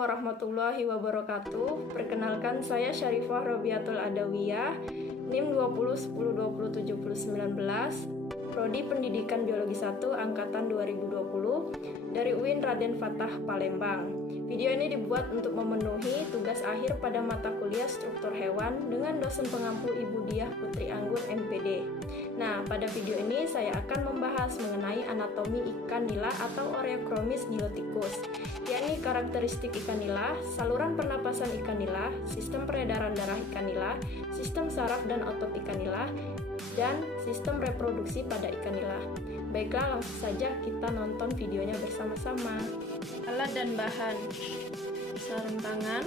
warahmatullahi wabarakatuh. Perkenalkan, saya Syarifah Robiatul Adawiyah, NIM 2010207019, Prodi Pendidikan Biologi 1 Angkatan 2020 dari UIN Raden Fatah Palembang. Video ini dibuat untuk memenuhi tugas akhir pada mata kuliah struktur hewan dengan dosen pengampu Ibu Diah Putri Anggun MPD. Nah, pada video ini saya akan membahas mengenai anatomi ikan nila atau Oreochromis niloticus, yakni karakteristik ikan nila, saluran pernapasan ikan nila, sistem peredaran darah ikan nila, sistem saraf dan otot ikan nila, dan sistem reproduksi pada ikan nila. Baiklah, langsung saja kita nonton videonya bersama-sama. Alat dan bahan: sarung tangan,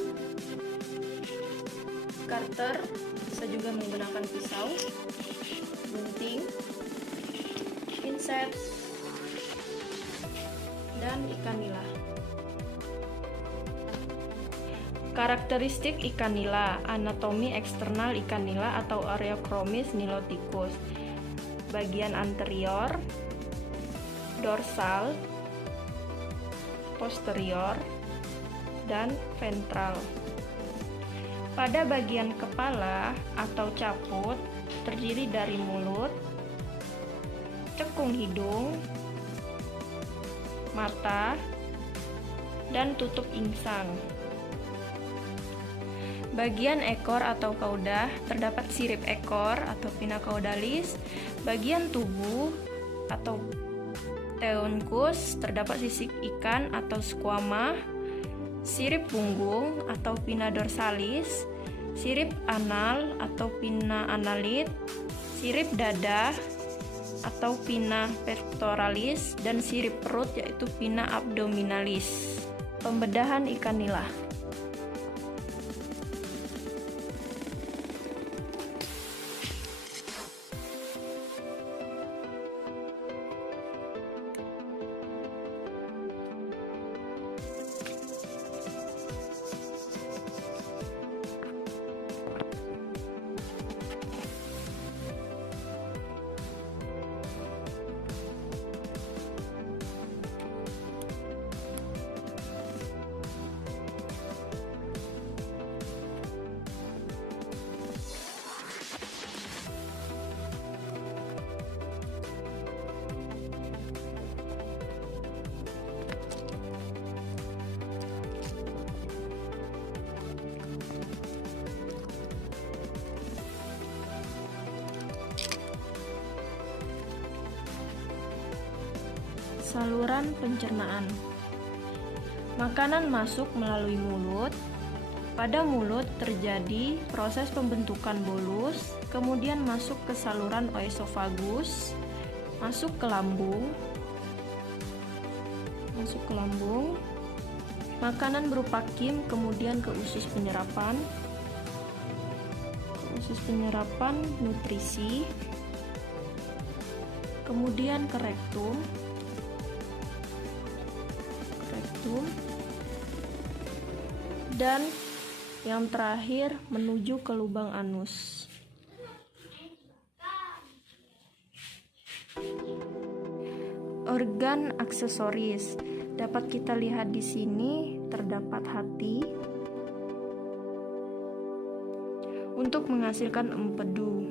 karter, bisa juga menggunakan pisau, gunting, pinset, dan ikan nila. Karakteristik ikan nila, anatomi eksternal ikan nila atau Oreochromis niloticus. Bagian anterior, dorsal, posterior, dan ventral. Pada bagian kepala atau caput terdiri dari mulut, cekung hidung, mata, dan tutup insang. Bagian ekor atau cauda terdapat sirip ekor atau pinna caudalis. Bagian tubuh atau teunkus terdapat sisik ikan atau squama. Sirip punggung atau pinna dorsalis. Sirip anal atau pinna analit. Sirip dada atau pinna pectoralis, dan sirip perut yaitu pinna abdominalis. Pembedahan ikan nila. Saluran pencernaan. Makanan masuk melalui mulut. Pada mulut terjadi proses pembentukan bolus, kemudian masuk ke saluran oesophagus, masuk ke lambung. Makanan berupa kim kemudian ke usus penyerapan. Nutrisi, kemudian ke rektum, dan yang terakhir menuju ke lubang anus. Organ aksesoris dapat kita lihat di sini, terdapat hati untuk menghasilkan empedu,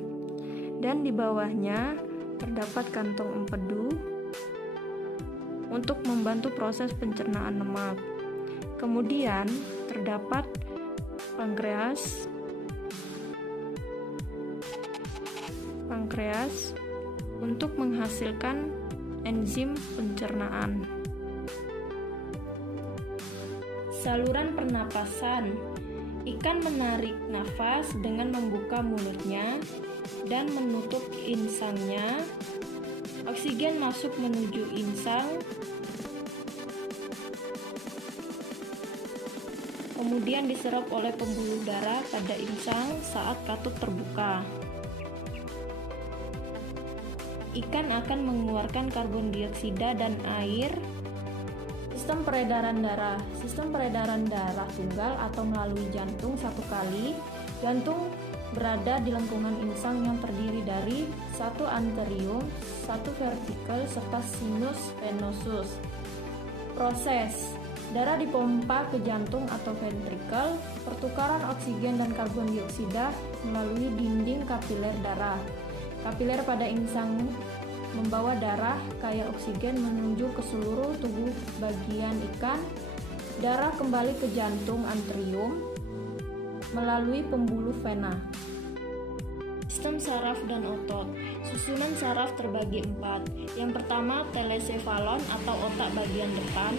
dan di bawahnya terdapat kantong empedu untuk membantu proses pencernaan lemak. Kemudian terdapat pankreas untuk menghasilkan enzim pencernaan. Saluran pernapasan. Ikan menarik nafas dengan membuka mulutnya dan menutup insangnya. Oksigen masuk menuju insang, kemudian diserap oleh pembuluh darah pada insang saat katut terbuka. Ikan akan mengeluarkan karbon dioksida dan air. Sistem peredaran darah. Sistem peredaran darah tunggal atau melalui jantung satu kali. Jantung berada di lengkungan insang yang terdiri dari satu anterium, satu vertical, serta sinus venosus. Proses Darah dipompa ke jantung atau ventrikel, pertukaran oksigen dan karbon dioksida melalui dinding kapiler darah. Kapiler pada insang membawa darah kaya oksigen menuju ke seluruh tubuh bagian ikan. Darah kembali ke jantung antrium melalui pembuluh vena. Sistem saraf dan otot. Susunan saraf terbagi 4. Yang pertama, telesefalon atau otak bagian depan.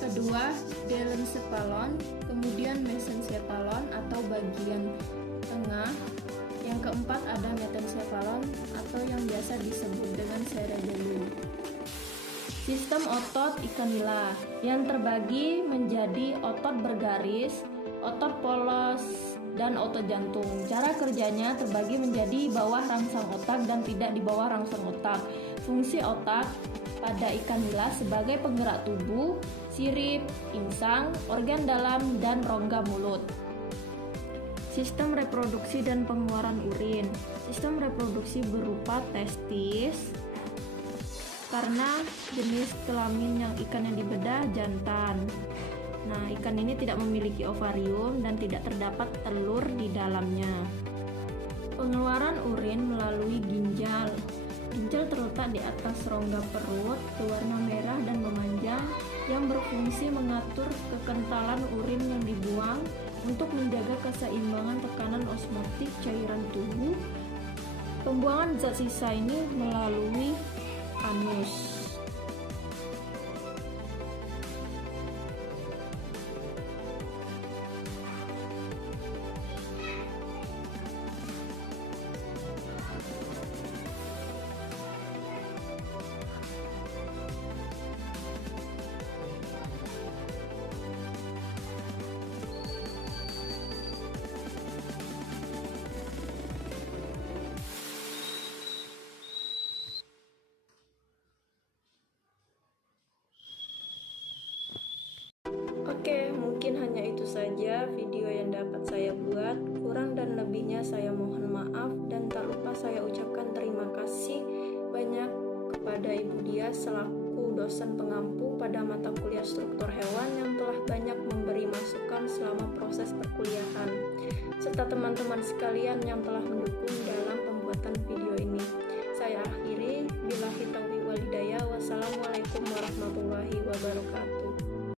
Kedua, delensephalon, kemudian mesencephalon atau bagian tengah. Yang keempat ada metensephalon atau yang biasa disebut dengan cerebellum. Sistem otot ikan nila yang terbagi menjadi otot bergaris, otot polos, dan otot jantung. Cara kerjanya terbagi menjadi bawah rangsang otak dan tidak di bawah rangsang otak. Fungsi otak pada ikan nila sebagai penggerak tubuh, sirip, insang, organ dalam, dan rongga mulut. Sistem reproduksi dan pengeluaran urin. Sistem reproduksi berupa testis, karena jenis kelamin yang ikan yang dibedah jantan. Nah, ikan ini tidak memiliki ovarium dan tidak terdapat telur di dalamnya. Pengeluaran urin melalui ginjal. Ginjal terletak di atas rongga perut, berwarna merah dan memanjang, yang berfungsi mengatur kekentalan urin yang dibuang untuk menjaga keseimbangan tekanan osmotik cairan tubuh. Pembuangan zat sisa ini melalui anus. Oke, mungkin hanya itu saja video yang dapat saya buat. Kurang dan lebihnya saya mohon maaf, dan tak lupa saya ucapkan terima kasih banyak kepada Ibu Dia selaku dosen pengampu pada mata kuliah struktur hewan yang telah banyak memberi masukan selama proses perkuliahan, serta teman-teman sekalian yang telah mendukung dalam pembuatan video ini. Saya akhiri, billahi taufiq wal hidayah. Wassalamualaikum warahmatullahi wabarakatuh.